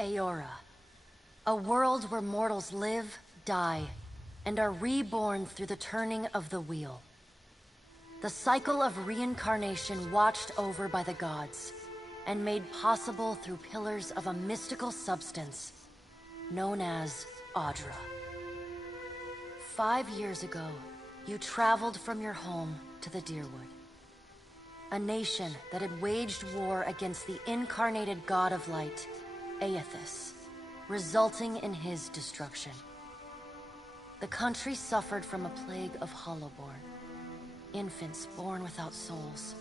Aora, a world where mortals live, die, and are reborn through the turning of the wheel. The cycle of reincarnation watched over by the gods, and made possible through pillars of a mystical substance known as Audra. 5 years ago, you traveled from your home to the Deerwood, a nation that had waged war against the incarnated god of light, Aethys, resulting in his destruction. The country suffered from a plague of Hollowborn, infants born without souls,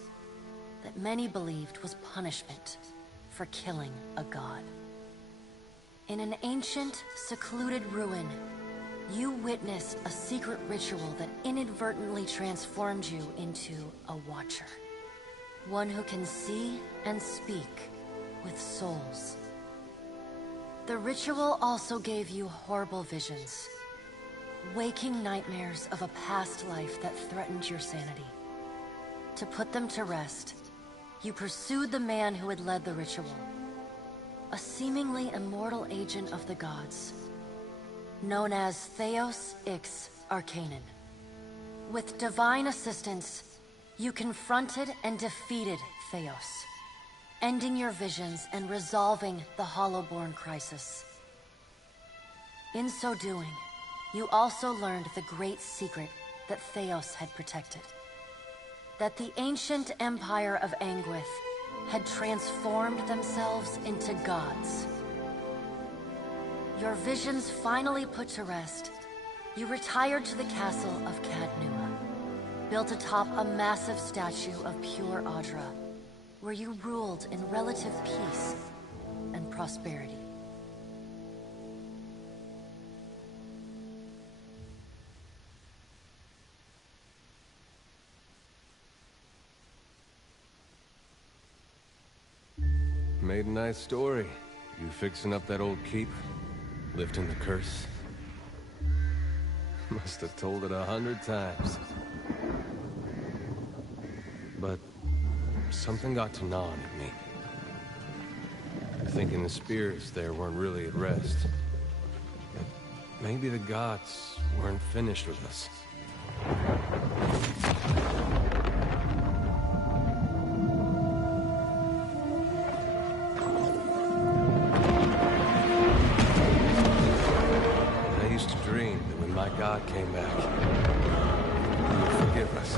that many believed was punishment for killing a god. In an ancient, secluded ruin, you witnessed a secret ritual that inadvertently transformed you into a Watcher. One who can see and speak with souls. The ritual also gave you horrible visions, waking nightmares of a past life that threatened your sanity. To put them to rest, you pursued the man who had led the ritual, a seemingly immortal agent of the gods, known as Theos Ix Arcanon. With divine assistance, you confronted and defeated Theos, ending your visions and resolving the Hollowborn crisis. In so doing, you also learned the great secret that Theos had protected. That the ancient empire of Anguith had transformed themselves into gods. Your visions finally put to rest, you retired to the castle of Cadnua, built atop a massive statue of pure Audra, where you ruled in relative peace and prosperity. Made a nice story. You fixing up that old keep? Lifting the curse? Must have told it 100 times. But something got to gnawing at me. Thinking the spirits there weren't really at rest. That maybe the gods weren't finished with us. God came back. He would forgive us.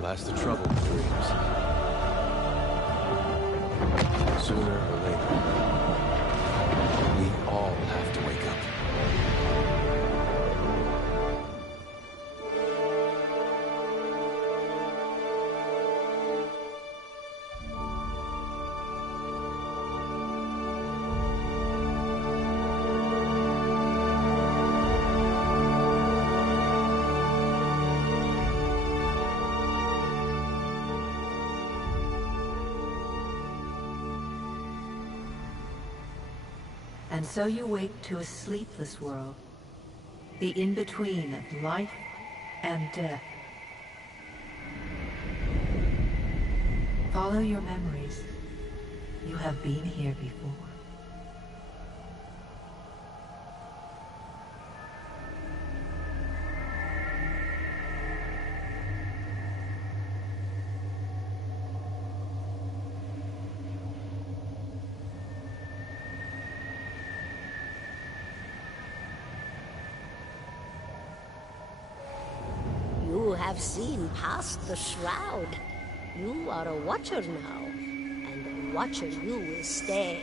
Last the trouble with dreams. Sooner or later, we all have to wake up. And so you wake to a sleepless world, the in-between of life and death. Follow your memories. You have been here before. You have seen past the shroud. You are a Watcher now, and a Watcher you will stay.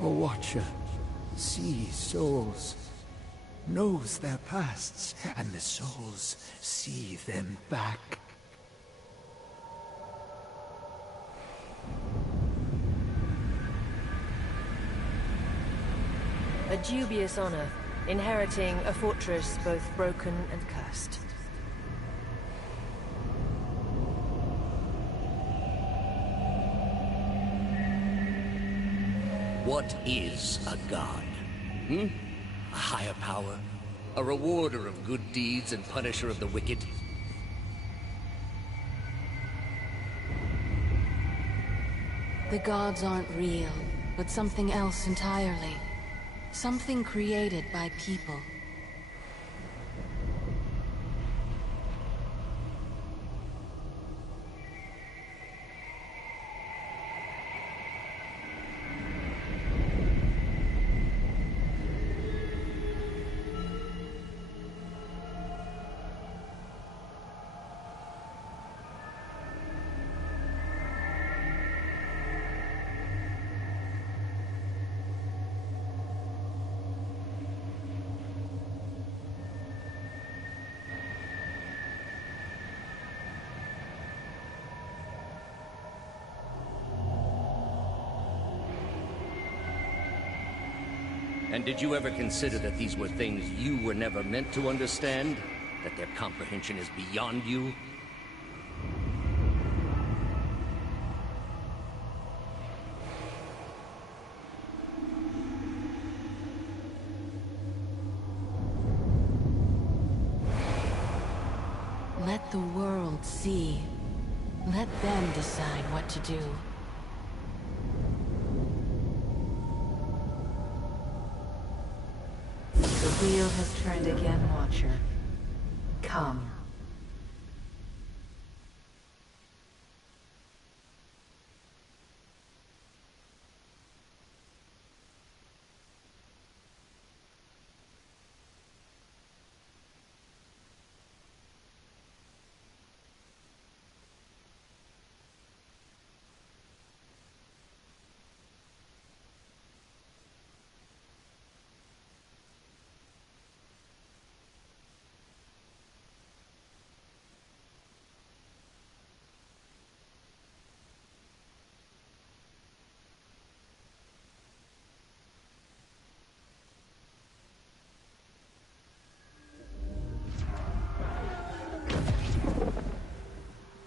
A Watcher sees souls, knows their pasts, and the souls see them back. A dubious honor, inheriting a fortress both broken and cursed. What is a god? A higher power? A rewarder of good deeds and punisher of the wicked? The gods aren't real, but something else entirely. Something created by people. And did you ever consider that these were things you were never meant to understand? That their comprehension is beyond you? Let the world see. Let them decide what to do. The wheel has turned again, Watcher. Come.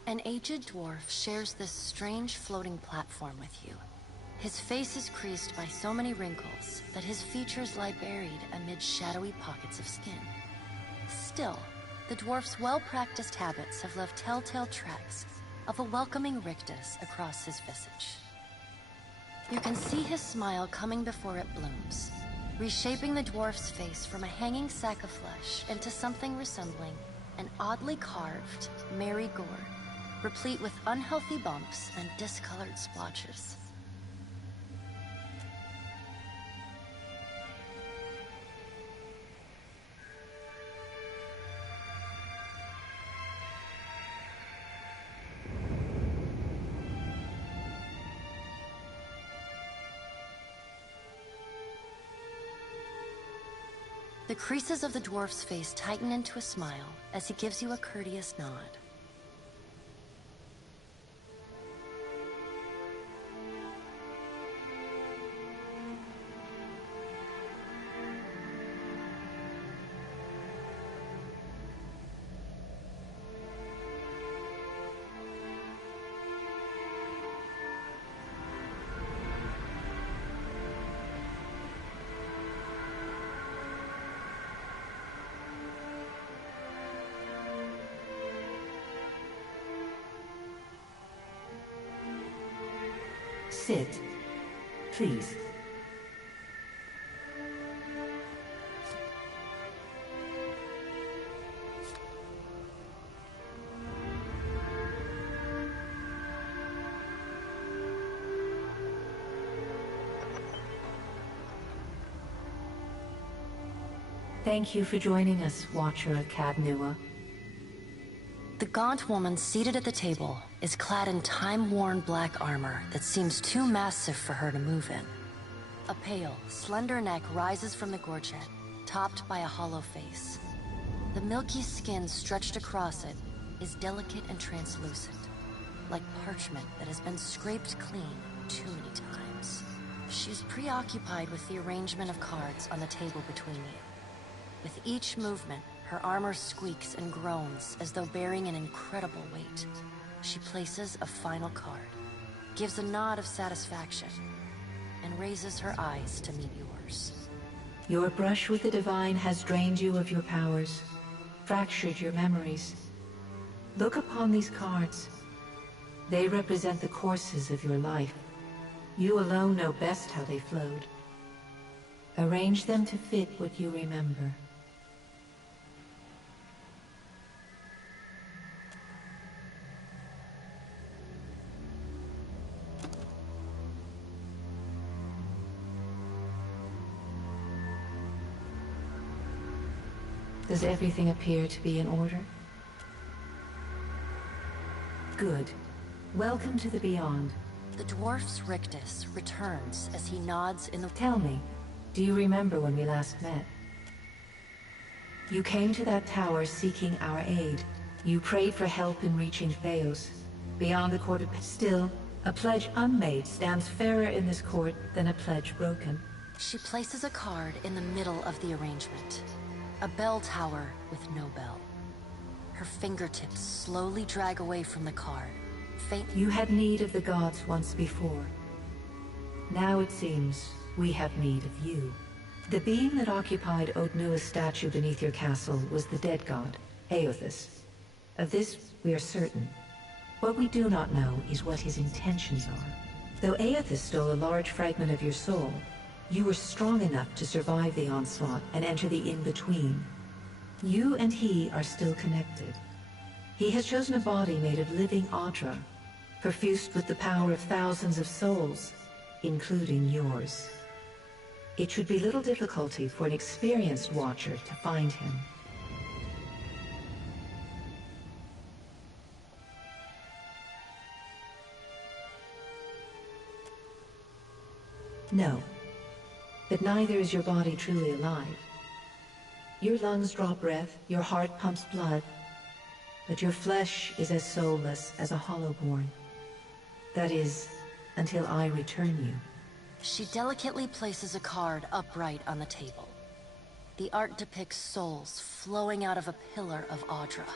An aged dwarf shares this strange floating platform with you. His face is creased by so many wrinkles that his features lie buried amid shadowy pockets of skin. Still, the dwarf's well-practiced habits have left telltale tracks of a welcoming rictus across his visage. You can see his smile coming before it blooms, reshaping the dwarf's face from a hanging sack of flesh into something resembling an oddly carved, merry gourd, replete with unhealthy bumps and discolored splotches. The creases of the dwarf's face tighten into a smile as he gives you a courteous nod. Sit, please. Thank you for joining us, Watcher of Cadnua. The gaunt woman seated at the table is clad in time-worn black armor that seems too massive for her to move in. A pale, slender neck rises from the gorget, topped by a hollow face. The milky skin stretched across it is delicate and translucent, like parchment that has been scraped clean too many times. She's preoccupied with the arrangement of cards on the table between you. With each movement, her armor squeaks and groans as though bearing an incredible weight. She places a final card, gives a nod of satisfaction, and raises her eyes to meet yours. Your brush with the divine has drained you of your powers, fractured your memories. Look upon these cards. They represent the courses of your life. You alone know best how they flowed. Arrange them to fit what you remember. Does everything appear to be in order? Good. Welcome to the Beyond. The dwarf's rictus returns as he nods in the... Tell me, do you remember when we last met? You came to that tower seeking our aid. You prayed for help in reaching Theos. Beyond the court of... Still, a pledge unmade stands fairer in this court than a pledge broken. She places a card in the middle of the arrangement. A bell tower with no bell. Her fingertips slowly drag away from the card. You had need of the gods once before. Now it seems we have need of you. The being that occupied Odnua's statue beneath your castle was the dead god, Aothus. Of this we are certain. What we do not know is what his intentions are. Though Aothus stole a large fragment of your soul, you were strong enough to survive the onslaught and enter the in-between. You and he are still connected. He has chosen a body made of living Audra, perfused with the power of thousands of souls, including yours. It should be little difficulty for an experienced watcher to find him. No. But neither is your body truly alive. Your lungs draw breath, your heart pumps blood, but your flesh is as soulless as a hollowborn. That is, until I return you. She delicately places a card upright on the table. The art depicts souls flowing out of a pillar of Audra.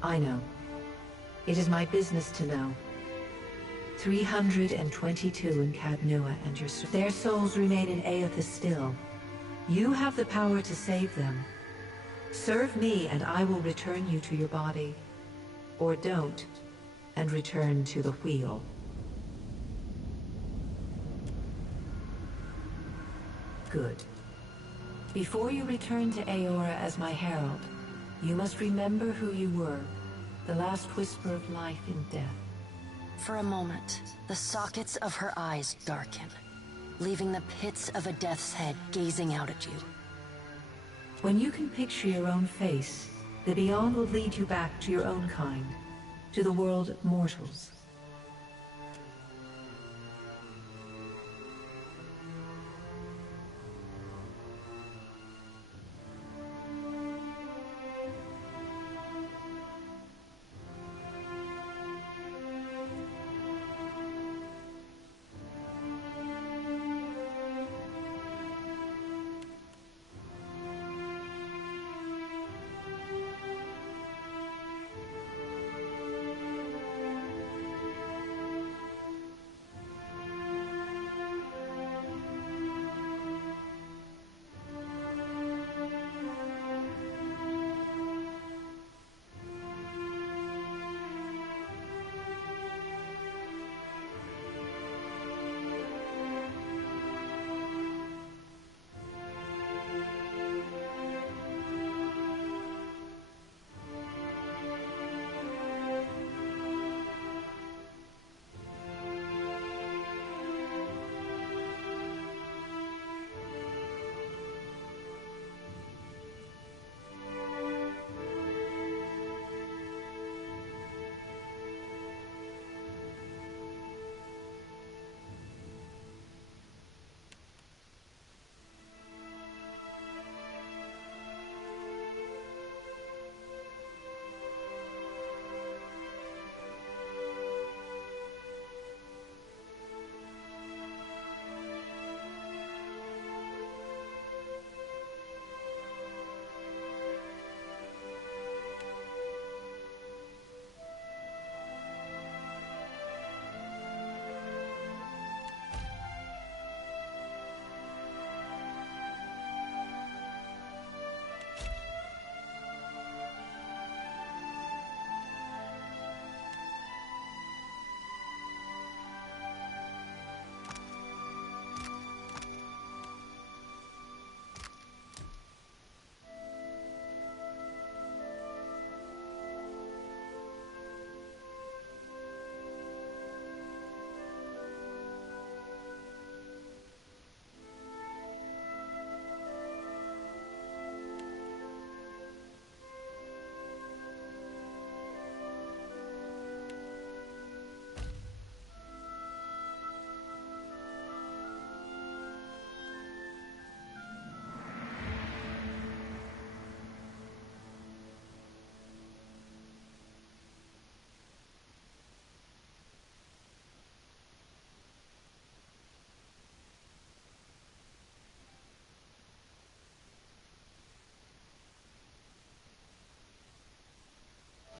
I know. It is my business to know. 322 in Cadnua and their souls remain in Aothus still. You have the power to save them. Serve me and I will return you to your body. Or don't, and return to the wheel. Good. Before you return to Aora as my herald, you must remember who you were, the last whisper of life in death. For a moment, the sockets of her eyes darken, leaving the pits of a death's head gazing out at you. When you can picture your own face, the Beyond will lead you back to your own kind, to the world of mortals.